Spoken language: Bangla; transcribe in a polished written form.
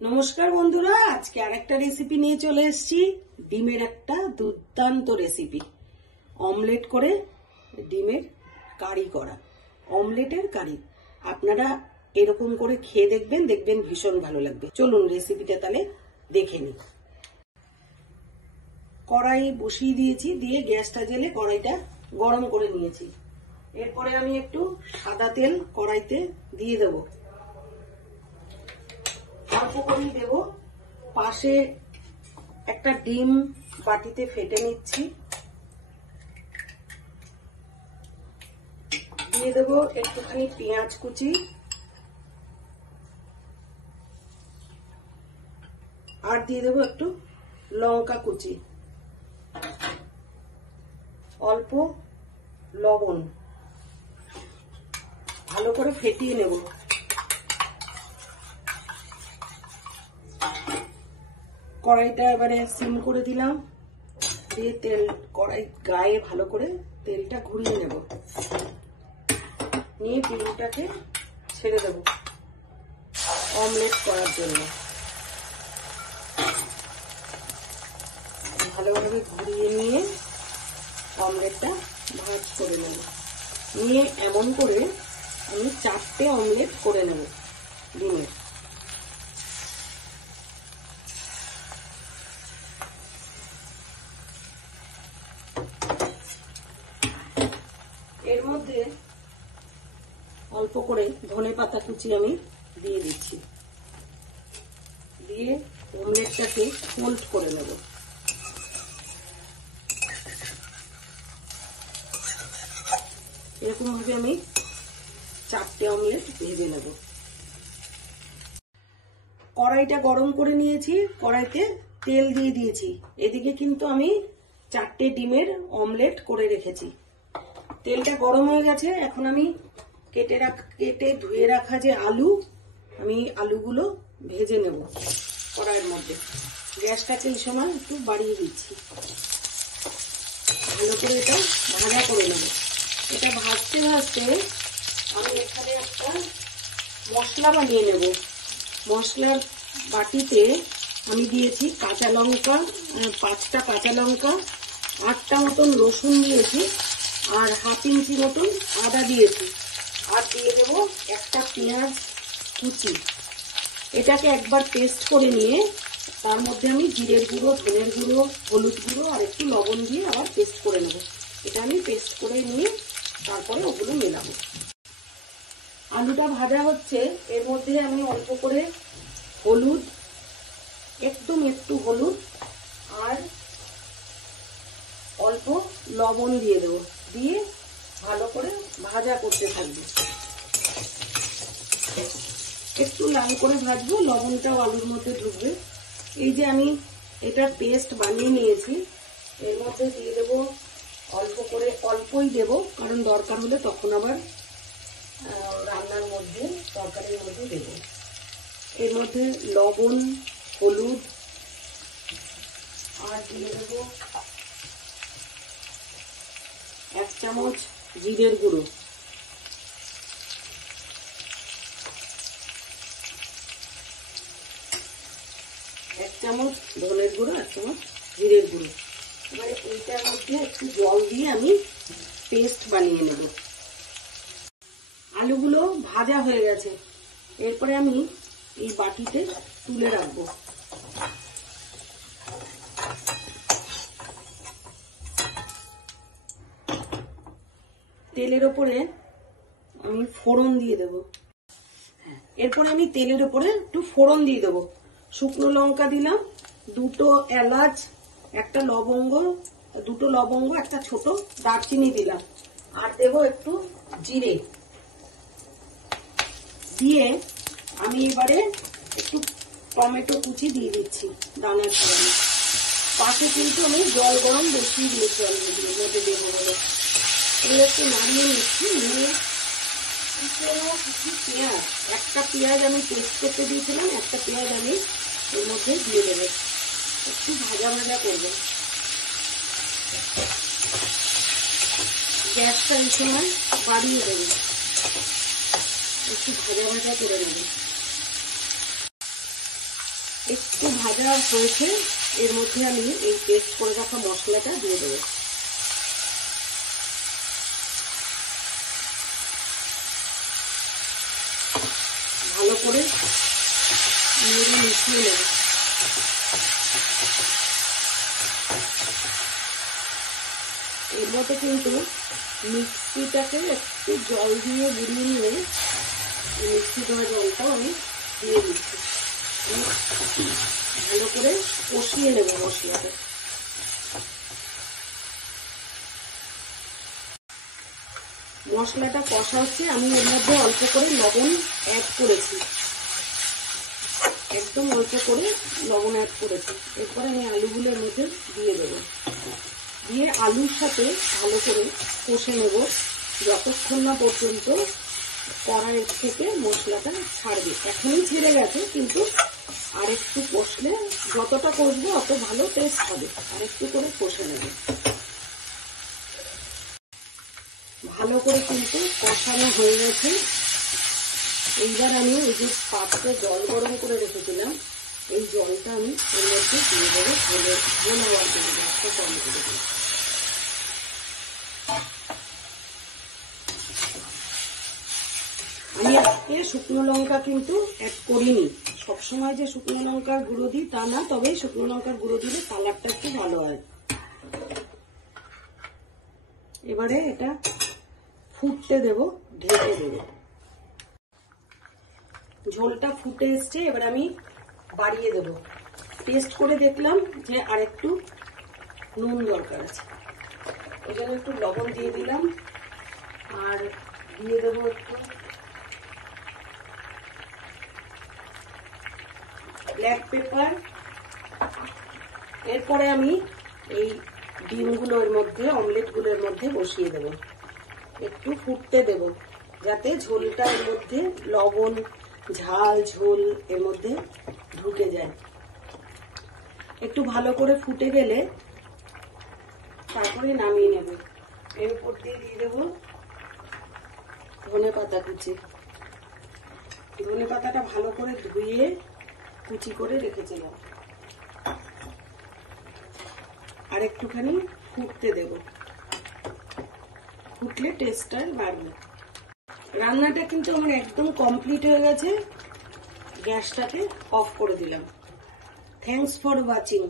নমস্কার বন্ধুরা, আজকে আরেকটা রেসিপি নিয়ে চলে এসেছি। ডিমের একটা দুর্দান্ত রেসিপি, অমলেট করে ডিমের কারি করা, অমলেটের কারি। আপনারা এরকম করে খেয়ে দেখবেন, দেখবেন ভীষণ ভালো লাগবে। চলুন রেসিপিটা তাহলে দেখে নিই। কড়াই বসিয়ে দিয়েছি, দিয়ে গ্যাসটা জ্বেলে কড়াইটা গরম করে নিয়েছি। এরপরে আমি একটু সাদা তেল কড়াইতে দিয়ে দেবো, অল্প করেই দেব। পাশে একটা ডিম বাটিতে ফেটে নিচ্ছি, দিয়ে দেব একটুখানি পেঁয়াজ কুচি, আর দিয়ে দেব একটু লঙ্কা কুচি, অল্প লবণ, ভালো করে ফেটিয়ে নেব। কড়াইটা এবারে সিম করে দিলাম, দিয়ে তেল কড়াই গায়ে ভালো করে তেলটা ঘুরিয়ে নেব, নিয়ে ডিমটাকে ছেড়ে দেব অমলেট করার জন্য। ভালোভাবে ঘুরিয়ে নিয়ে অমলেটটা ভাজ করে নেব, নিয়ে এমন করে আমি 4টে অমলেট করে নেব ডিমের। এর মধ্যে অল্প করে ধনেপাতা কুচি আমি দিয়ে দিচ্ছি, দিয়ে অমলেটটাকে ফোল্ড করে নেব। এরকম ভাবে আমি 4টে অমলেট ভেজে নেব। কড়াইটা গরম করে নিয়েছি, কড়াইতে তেল দিয়ে দিয়েছি। এদিকে কিন্তু আমি 4টে ডিমের অমলেট করে রেখেছি। তেলটা গরম হয়ে গেছে, এখন আমি কেটে ধুয়ে রাখা যে আলু, আমি আলুগুলো ভেজে নেব কড়াইয়ের মধ্যে। গ্যাসটাকে এই সময় একটু বাড়িয়ে দিচ্ছি, ভালো করে এটা ভাজা করে নেব। এটা ভাজতে ভাজতে আমি এখানে একটা মশলা বানিয়ে নেব। মশলার বাটিতে আমি দিয়েছি কাঁচা লঙ্কা, 5টা কাঁচা লঙ্কা, 8টা মতন রসুন দিয়েছি, আর হাফ ইঞ্চি মতন আদা দিয়েছি, আর দিয়ে দেব একটা পেঁয়াজ কুচি। এটাকে একবার পেস্ট করে নিয়ে তার মধ্যে আমি জিরের গুঁড়ো, ধনের গুঁড়ো, হলুদ গুঁড়ো আর একটু লবণ দিয়ে আবার পেস্ট করে নেব। এটা আমি পেস্ট করে নিয়ে তারপরে ওগুলো মেলাবো। আলুটা ভাজা হচ্ছে, এর মধ্যে আমি অল্প করে হলুদ, একটু হলুদ আর অল্প লবণ দিয়ে দেবো, দিয়ে ভালো করে ভাজা করতে থাকবে। একটু লাল করে ভাজবো, লবণটাও আলুর মধ্যে ঢুকবে। এই যে আমি এটা পেস্ট বানিয়ে নিয়েছি, এর মধ্যে দিয়ে দেবো অল্প করে, অল্পই দেব, কারণ দরকার হলে তখন আবার রান্নার মধ্যে, তরকারির মধ্যে দেব। এর মধ্যে লবণ, হলুদ, আর দিয়ে দেবো 1 চামচ জিরের গুঁড়ো, 1 চামচ ধনের গুঁড়ো, 1 চামচ জিরের গুঁড়ো। এবারে এইটার মধ্যে একটু জল দিয়ে আমি পেস্ট বানিয়ে নেব। আলুগুলো ভাজা হয়ে গেছে, এরপরে আমি এই বাটিতে তুলে রাখবো। তেলের ওপরে আমি ফোড়ন দিয়ে দেব। এরপরে আমি তেলের ওপরে একটু ফোড়ন দিয়ে দেবো। শুকনো লঙ্কা দিলাম, 2টো এলাচ, একটা লবঙ্গ, 2টো লবঙ্গ, একটা ছোট দারচিনি দিলাম, আর দেবো একটু জিরে। দিয়ে আমি এবারে একটু টমেটো কুচি দিয়ে দিচ্ছি দানার সঙ্গে। পাশে কিন্তু আমি জল গরম বসিয়ে দিয়েছি অলরেডি, এর মধ্যে দেবো বলে। এগুলো একটু নামিয়ে নিচ্ছি, নিয়ে কিছু পেঁয়াজ, একটা পেঁয়াজ আমি পেস্ট করতে দিয়েছিলাম, একটা পেঁয়াজ আমি এর মধ্যে দিয়ে দেবো। একটু ভাজা ভাজা করবো। গ্যাসটা এই সময় বাড়িয়ে দেবো, একটু ভাজা ভাজা করে নেব। একটু ভাজা হয়েছে, এর মধ্যে আমি এই পেস্ট করে রাখা মশলাটা দিয়ে দেবো। ভালো করে নেড়ে মিশিয়ে নেব। এর মধ্যে কিন্তু মিক্সিটাকে একটু জল দিয়ে গুলিয়ে নিয়ে মিক্সি ধোয়া জলটাও আমি দিয়ে দিচ্ছি। ভালো করে কষিয়ে নেব মশলাটা। মশলাটা কষা হচ্ছে, আমি এর মধ্যে অল্প করে লবণ অ্যাড করেছি, একদম অল্প করে লবণ অ্যাড করেছি। এরপর আমি আলুগুলো এর মধ্যে দিয়ে দেবো, দিয়ে আলুর সাথে ভালো করে কষে নেব যতক্ষণ না পর্যন্ত কড়াই থেকে মশলাটা ছাড়বে। এখনই ছেড়ে গেছে, কিন্তু আর একটু কষলে, যতটা কষবো অত ভালো টেস্ট হবে। আর একটু করে কষে নেব। ভালো করে কিন্তু কষানো হয়ে গেছে। এইবার আমি ওই যে পাত্রে জল গরম করে রেখেছিলাম, এই জলটা আমি এর মধ্যে দিয়ে দেবো। ঝোল হওয়ার জন্য একটু কম করে দেবো। আমি আজকে শুকনো লঙ্কা কিন্তু অ্যাড করিনি। সবসময় যে শুকনো লঙ্কার গুঁড়ো দিই তা না, তবে শুকনো লঙ্কার গুঁড়ো দিলে কালারটা একটু ভালো হয়। এবারে এটা ফুটতে দেব, ঢেকে দেব। ঝোলটা ফুটে এসছে, এবার আমি বাড়িয়ে দেব। টেস্ট করে দেখলাম যে আর একটু নুন দরকার আছে, ওই জন্য একটু লবণ দিয়ে দিলাম। আর দিয়ে দেবো একটু ব্ল্যাক পেপার। এরপরে আমি এই ডিমগুলোর মধ্যে, অমলেটগুলোর মধ্যে বসিয়ে দেব। একটু ফুটতে দেব, যাতে ঝোলটা এর মধ্যে লবণ, ঝাল, ঝোল এর মধ্যে ঢুকে যায়। একটু ভালো করে ফুটে গেলে তারপরে নামিয়ে নেব। এর উপর দিয়ে দেবো ধনে পাতা কুচি। ধনে পাতাটা ভালো করে ধুয়ে কুচি করে রেখেছিলাম। আর একটুখানি ফুটতে দেব, ফুটলে টেস্টটা বাড়বে। রান্নাটা কিন্তু আমার একদম কমপ্লিট হয়ে গেছে। গ্যাসটাকে অফ করে দিলাম। Thanks for watching.